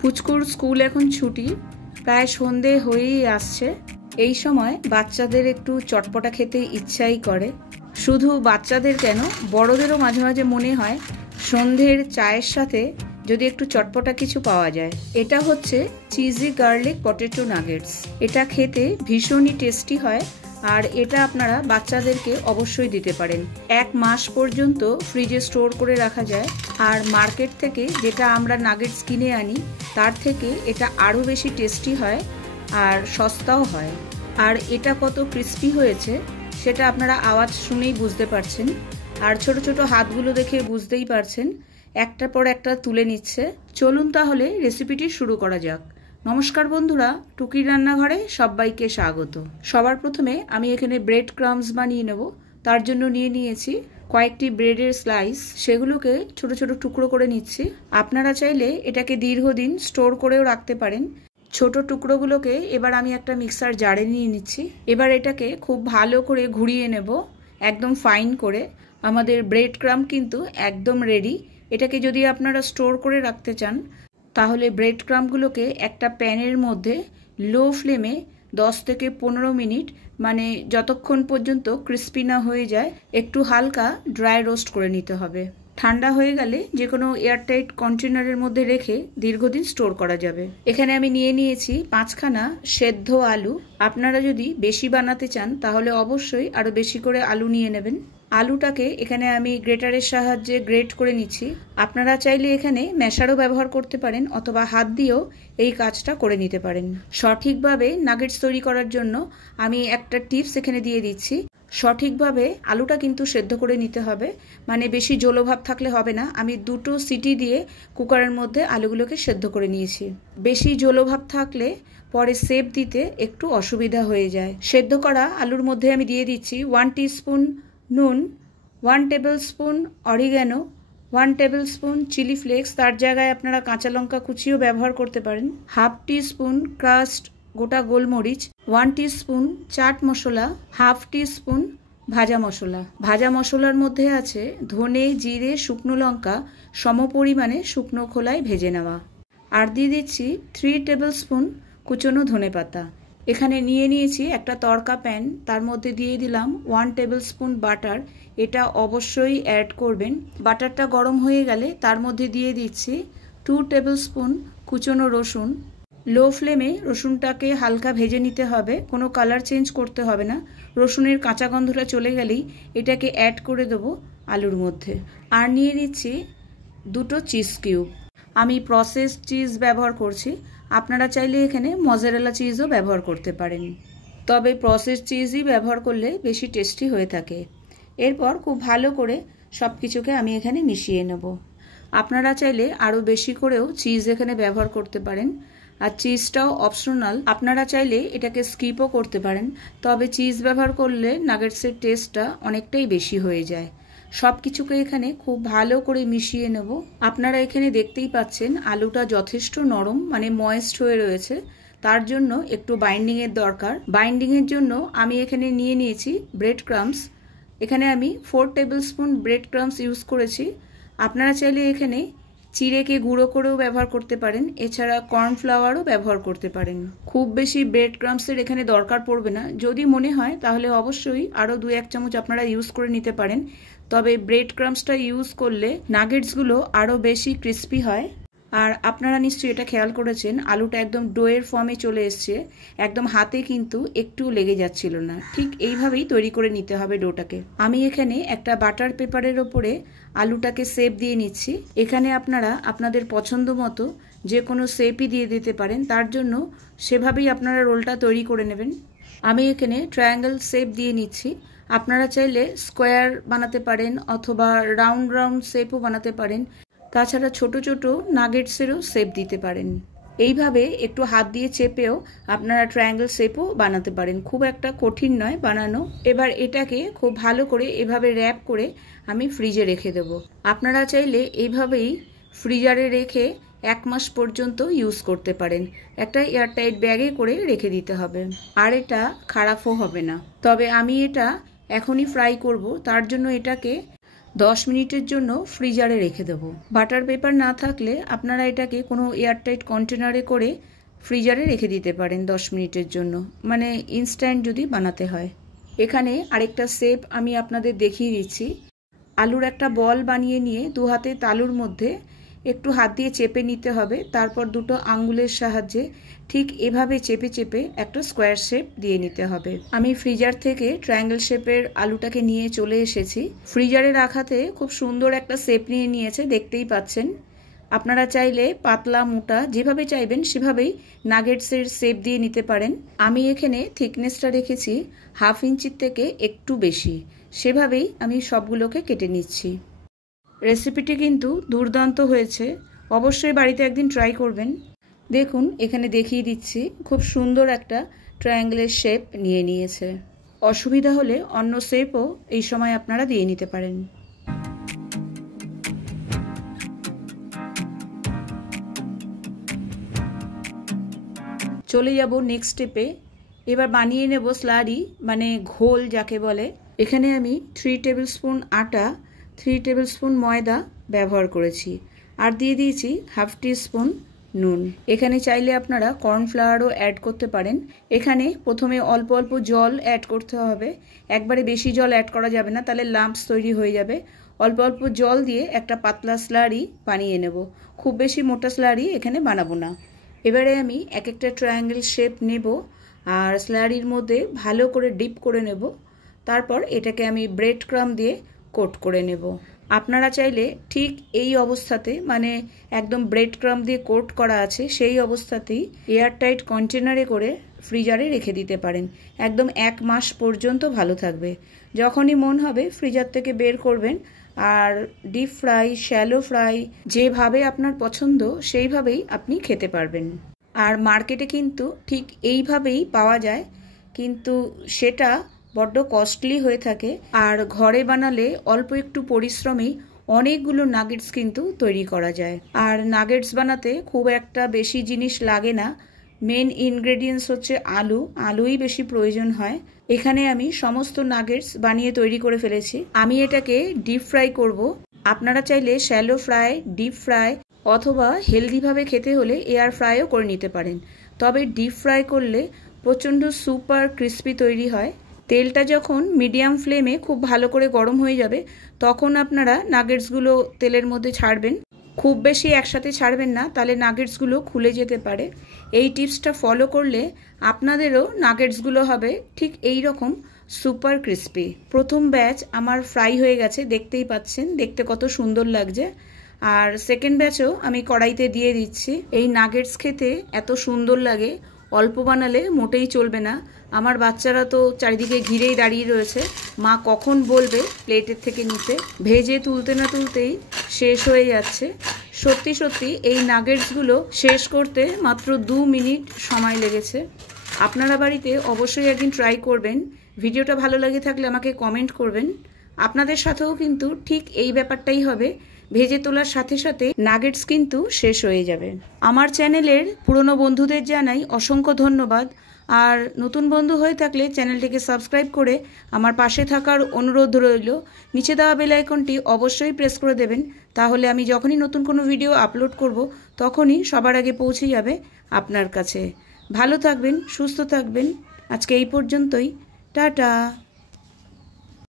পুচকুর school এখন ছুটি, প্রায় সন্ধে হয়েই আসছে। এই সময় বাচ্চাদের একটু চটপটা খেতে ইচ্ছাই করে। শুধু বাচ্চাদের কেন, বড়দেরও মাঝে মাঝে মনে হয় সন্ধ্যের চায়ের সাথে যদি একটু চটপটা কিছু পাওয়া যায়। এটা হচ্ছে চিজি গার্লিক পটেটো নাগেটস। এটা খেতে ভীষণই টেস্টি হয়, আর এটা আপনারা বাচ্চাদেরকে অবশ্যই দিতে পারেন। 1 মাস পর্যন্ত ফ্রিজে স্টোর করে রাখা যায়। আর মার্কেট থেকে যেটা আমরা নাগেটস কিনে আনি তার থেকে এটা আরও বেশি টেস্টি হয় আর সস্তাও হয়। আর এটা কত ক্রিস্পি হয়েছে সেটা আপনারা আওয়াজ শুনেই বুঝতে পারছেন, আর ছোট ছোট হাতগুলো দেখে বুঝতেই পারছেন একটার পর একটা তুলে নিচ্ছে। চলুন তাহলে রেসিপিটি শুরু করা যাক। নমস্কার বন্ধুরা, টুকির রান্নাঘরে সবাইকে স্বাগত। সবার প্রথমে আমি এখানে ব্রেড ক্রাম্বস বানিয়ে নেব। তার জন্য নিয়ে নিয়েছি কয়েকটি ব্রেডের স্লাইস, সেগুলোকে ছোট ছোট টুকরো করে নিচ্ছি। আপনারা চাইলে এটাকে দীর্ঘদিন স্টোর করেও রাখতে পারেন। ছোট টুকরোগুলোকে এবার আমি একটা মিক্সার জারে নিয়ে নিচ্ছি। এবার এটাকে খুব ভালো করে ঘুরিয়ে নেব, একদম ফাইন করে। আমাদের ব্রেড ক্রাম্ব কিন্তু একদম রেডি। এটাকে যদি আপনারা স্টোর করে রাখতে চান তাহলে ব্রেড ক্রাম্বগুলোকে একটা প্যানের মধ্যে লো ফ্লেমে 10 থেকে 15 মিনিট, মানে যতক্ষণ পর্যন্ত ক্রিস্পি না হয়ে যায়, একটু হালকা ড্রাই রোস্ট করে নিতে হবে। ঠান্ডা হয়ে গেলে যে কোনো এয়ারটাইট কন্টেনারের মধ্যে রেখে দীর্ঘদিন স্টোর করা যাবে। এখানে আমি নিয়ে নিয়েছি 5খানা সেদ্ধ আলু। আপনারা যদি বেশি বানাতে চান তাহলে অবশ্যই আরও বেশি করে আলু নিয়ে নেবেন। আলুটাকে এখানে আমি গ্রেটারের সাহায্যে গ্রেট করে নিচ্ছি। আপনারা চাইলে এখানে ম্যাশারও ব্যবহার করতে পারেন, অথবা হাত দিয়েও এই কাজটা করে নিতে পারেন। সঠিকভাবে নাগেটস তৈরি করার জন্য আমি একটা টিপস এখানে দিয়ে দিচ্ছি। সঠিকভাবে আলুটা কিন্তু সেদ্ধ করে নিতে হবে, মানে বেশি জলভাব থাকলে হবে না। আমি 2টো সিটি দিয়ে কুকারের মধ্যে আলুগুলোকে সেদ্ধ করে নিয়েছি। বেশি জলভাব থাকলে পরে শেপ দিতে একটু অসুবিধা হয়ে যায়। সেদ্ধ করা আলুর মধ্যে আমি দিয়ে দিচ্ছি 1 টিস্পুন নুন, 1 tablespoon oregano, 1 tablespoon chilli flakes, তার জায়গায় আপনারা কাঁচা লঙ্কা কুচিও ব্যবহার করতে পারেন, 1/2 টিস্পুন ক্রাস্ট গোটা গোলমরিচ, 1 টিস্পুন চাট মশলা, 1/2 টিস্পুন ভাজা মশলা। ভাজা মশলার মধ্যে আছে ধনে, জিরে, শুকনো লঙ্কা সমপরিমাণে শুকনো খোলায় ভেজে নেওয়া। আর দিয়ে দিচ্ছি 3 টেবিল স্পুন কুচনো ধনেপাতা। এখানে নিয়ে নিয়েছি একটা তড়কা প্যান, তার মধ্যে দিয়ে দিলাম 1 টেবিল স্পুন বাটার। এটা অবশ্যই অ্যাড করবেন। বাটারটা গরম হয়ে গেলে তার মধ্যে দিয়ে দিচ্ছি 2 টেবিল স্পুন কুচনো রসুন। লো ফ্লেমে রসুনটাকে হালকা ভেজে নিতে হবে, কোনো কালার চেঞ্জ করতে হবে না। রসুনের কাঁচা গন্ধটা চলে গেলেই এটাকে অ্যাড করে দেবো আলুর মধ্যে। আর নিয়ে নিচ্ছি 2টো চিজ কিউব। আমি প্রসেসড চিজ ব্যবহার করছি, আপনারা চাইলে এখানে মজারেলা চিজও ব্যবহার করতে পারেন, তবে প্রসেসড চিজই ব্যবহার করলে বেশি টেস্টি হয়ে থাকে। এরপর খুব ভালো করে সব কিছুকে আমি এখানে মিশিয়ে নেব। আপনারা চাইলে আরও বেশি করেও চিজ এখানে ব্যবহার করতে পারেন, আর চিজটাও অপশনাল। আপনারা চাইলে এটাকে স্কিপও করতে পারেন, তবে চিজ ব্যবহার করলে নাগেটসের টেস্টটা অনেকটাই বেশি হয়ে যায়। সব কিছুকে এখানে খুব ভালো করে মিশিয়ে নেব। আপনারা এখানে দেখতেই পাচ্ছেন আলুটা যথেষ্ট নরম, মানে ময়েস্ট হয়ে রয়েছে। তার জন্য একটু বাইন্ডিংয়ের দরকার। বাইন্ডিংয়ের জন্য আমি এখানে নিয়ে নিয়েছি ব্রেড ক্রাম্বস। এখানে আমি 4 table spoon bread crumbs use করেছি। আপনারা চাইলে এখানে চিড়েকে গুঁড়ো করেও ব্যবহার করতে পারেন, এছাড়া কর্নফ্লাওয়ারও ব্যবহার করতে পারেন। খুব বেশি ব্রেড ক্রাম্বসের এখানে দরকার পড়বে না। যদি মনে হয় তাহলে অবশ্যই আরও 2-1 চামচ আপনারা ইউজ করে নিতে পারেন, তবে ব্রেড ক্রাম্বসটা ইউজ করলে নাগেটসগুলো আরও বেশি ক্রিস্পি হয়। আর আপনারা নিশ্চয়ই এটা খেয়াল করেছেন, আলুটা একদম ডোয়ের ফর্মে চলে এসছে, একদম হাতে কিন্তু একটু লেগে যাচ্ছিল না। ঠিক এইভাবেই তৈরি করে নিতে হবে ডোটাকে। আমি এখানে একটা বাটার পেপারের ওপরে আলুটাকে শেপ দিয়ে নিচ্ছি। এখানে আপনারা আপনাদের পছন্দ মতো যে কোনো শেপই দিয়ে দিতে পারেন, তার জন্য সেভাবেই আপনারা রোলটা তৈরি করে নেবেন। আমি এখানে ট্রায়াঙ্গেল শেপ দিয়ে নিচ্ছি। আপনারা চাইলে স্কোয়ার বানাতে পারেন, অথবা রাউন্ড রাউন্ড শেপও বানাতে পারেন। তাছাড়া ছোট ছোট নাগেটসেরও শেপ দিতে পারেন। এইভাবে একটু হাত দিয়ে চেপেও আপনারা ট্রায়াঙ্গেল শেপও বানাতে পারেন, খুব একটা কঠিন নয় বানানো। এবার এটাকে খুব ভালো করে এভাবে র্যাপ করে আমি ফ্রিজে রেখে দেবো। আপনারা চাইলে এইভাবেই ফ্রিজারে রেখে 1 মাস পর্যন্ত ইউজ করতে পারেন। একটা এয়ারটাইট ব্যাগে করে রেখে দিতে হবে, আর এটা খারাপও হবে না। তবে আমি এটা এখনই ফ্রাই করব, তার জন্য এটাকে 10 মিনিটের জন্য ফ্রিজারে রেখে দেবো। বাটার পেপার না থাকলে আপনারা এটাকে কোনো এয়ারটাইট কন্টেনারে করে ফ্রিজারে রেখে দিতে পারেন 10 মিনিটের জন্য, মানে ইনস্ট্যান্ট যদি বানাতে হয়। এখানে আরেকটা শেপ আমি আপনাদের দেখিয়ে দিচ্ছি। আলুর একটা বল বানিয়ে নিয়ে 2 হাতে তালুর মধ্যে একটু হাত দিয়ে চেপে নিতে হবে, তারপর দুটো আঙ্গুলের সাহায্যে ঠিক এভাবে চেপে চেপে একটা স্কোয়ার শেপ দিয়ে নিতে হবে। আমি ফ্রিজার থেকে ট্রায়াঙ্গেল শেপের আলুটাকে নিয়ে চলে এসেছি। ফ্রিজারে রাখাতে খুব সুন্দর একটা শেপ নিয়ে নিয়েছে, দেখতেই পাচ্ছেন। আপনারা চাইলে পাতলা মোটা যেভাবে চাইবেন সেভাবেই নাগেটসের শেপ দিয়ে নিতে পারেন। আমি এখানে থিকনেসটা রেখেছি 1/2 ইঞ্চির থেকে একটু বেশি, সেভাবেই আমি সবগুলোকে কেটে নিচ্ছি। রেসিপিটি কিন্তু দুর্দান্ত হয়েছে, অবশ্যই বাড়িতে একদিন ট্রাই করবেন। দেখুন এখানে দেখিয়ে দিচ্ছি, খুব সুন্দর একটা ট্রায়াঙ্গেলের শেপ নিয়ে নিয়েছে। অসুবিধা হলে অন্য শেপও এই সময় আপনারা দিয়ে নিতে পারেন। চলে যাব নেক্সট স্টেপে। এবার বানিয়ে নেব স্লারি, মানে ঘোল যাকে বলে। এখানে আমি 3 টেবিল স্পুন আটা, 3 টেবিল স্পুন ময়দা ব্যবহার করেছি, আর দিয়ে দিয়েছি 1/2 টিস্পুন নুন। এখানে চাইলে আপনারা কর্নফ্লাওয়ারও অ্যাড করতে পারেন। এখানে প্রথমে অল্প অল্প জল অ্যাড করতে হবে, একবারে বেশি জল অ্যাড করা যাবে না, তাহলে লাম্পস তৈরি হয়ে যাবে। অল্প অল্প জল দিয়ে একটা পাতলা স্লারি বানিয়ে নেব, খুব বেশি মোটা স্লারি এখানে বানাবো না। এবারে আমি এক একটা ট্রায়াঙ্গেল শেপ নেব আর স্লারির মধ্যে ভালো করে ডিপ করে নেব, তারপর এটাকে আমি ব্রেড ক্রাম দিয়ে কোট করে নেব। আপনারা চাইলে ঠিক এই অবস্থাতে, মানে একদম ব্রেড ক্রাম দিয়ে কোট করা আছে সেই অবস্থাতেই এয়ারটাইট কন্টেনারে করে ফ্রিজারে রেখে দিতে পারেন, একদম 1 মাস পর্যন্ত ভালো থাকবে। যখনই মন হবে ফ্রিজার থেকে বের করবেন, আর ডিপ ফ্রাই, শ্যালো ফ্রাই যেভাবে আপনার পছন্দ সেইভাবেই আপনি খেতে পারবেন। আর মার্কেটে কিন্তু ঠিক এইভাবেই পাওয়া যায়, কিন্তু সেটা বড্ড কস্টলি হয়ে থাকে। আর ঘরে বানালে অল্প একটু পরিশ্রমেই অনেকগুলো নাগেটস কিন্তু তৈরি করা যায়। আর নাগেটস বানাতে খুব একটা বেশি জিনিস লাগে না, মেন ইনগ্রেডিয়েন্টস হচ্ছে আলুই বেশি প্রয়োজন হয়। এখানে আমি সমস্ত নাগেটস বানিয়ে তৈরি করে ফেলেছি। আমি এটাকে ডিপ ফ্রাই করব। আপনারা চাইলে শ্যালো ফ্রাই, ডিপ ফ্রাই অথবা হেলদিভাবে খেতে হলে এয়ার ফ্রাইও করে নিতে পারেন, তবে ডিপ ফ্রাই করলে প্রচণ্ড সুপার ক্রিস্পি তৈরি হয়। তেলটা যখন মিডিয়াম ফ্লেমে খুব ভালো করে গরম হয়ে যাবে তখন আপনারা নাগেটসগুলো তেলের মধ্যে ছাড়বেন, খুব বেশি একসাথে ছাড়বেন না, তাহলে নাগেটসগুলো খুলে যেতে পারে। এই টিপসটা ফলো করলে আপনাদেরও নাগেটসগুলো হবে ঠিক এই রকম সুপার ক্রিস্পি। প্রথম ব্যাচ আমার ফ্রাই হয়ে গেছে, দেখতেই পাচ্ছেন, দেখতে কত সুন্দর লাগছে। আর সেকেন্ড ব্যাচও আমি কড়াইতে দিয়ে দিচ্ছি। এই নাগেটস খেতে এত সুন্দর লাগে, অল্প বানালে মোটেই চলবে না। আমার বাচ্চারা তো চারিদিকে ঘিরেই দাঁড়িয়ে রয়েছে, মা কখন বলবে প্লেটের থেকে নিতে। ভেজে তুলতে না তুলতেই শেষ হয়ে যাচ্ছে। সত্যি সত্যি এই নাগেটসগুলো শেষ করতে মাত্র 2 মিনিট সময় লেগেছে। আপনারা বাড়িতে অবশ্যই একদিন ট্রাই করবেন। ভিডিওটা ভালো লাগে থাকলে আমাকে কমেন্ট করবেন। আপনাদের সাথেও কিন্তু ঠিক এই ব্যাপারটাই হবে, ভেজে তোলার সাথে সাথে নাগেটস কিন্তু শেষ হয়ে যাবে। আমার চ্যানেলের পুরনো বন্ধুদের জানাই অসংখ্য ধন্যবাদ, আর নতুন বন্ধু হয়ে থাকলে চ্যানেলটিকে সাবস্ক্রাইব করে আমার পাশে থাকার অনুরোধ রইল। নিচে দেওয়া বেল আইকনটি অবশ্যই প্রেস করে দেবেন, তাহলে আমি যখনই নতুন কোনো ভিডিও আপলোড করব তখনই সবার আগে পৌঁছে যাবে আপনার কাছে। ভালো থাকবেন, সুস্থ থাকবেন। আজকে এই পর্যন্তই, টাটা।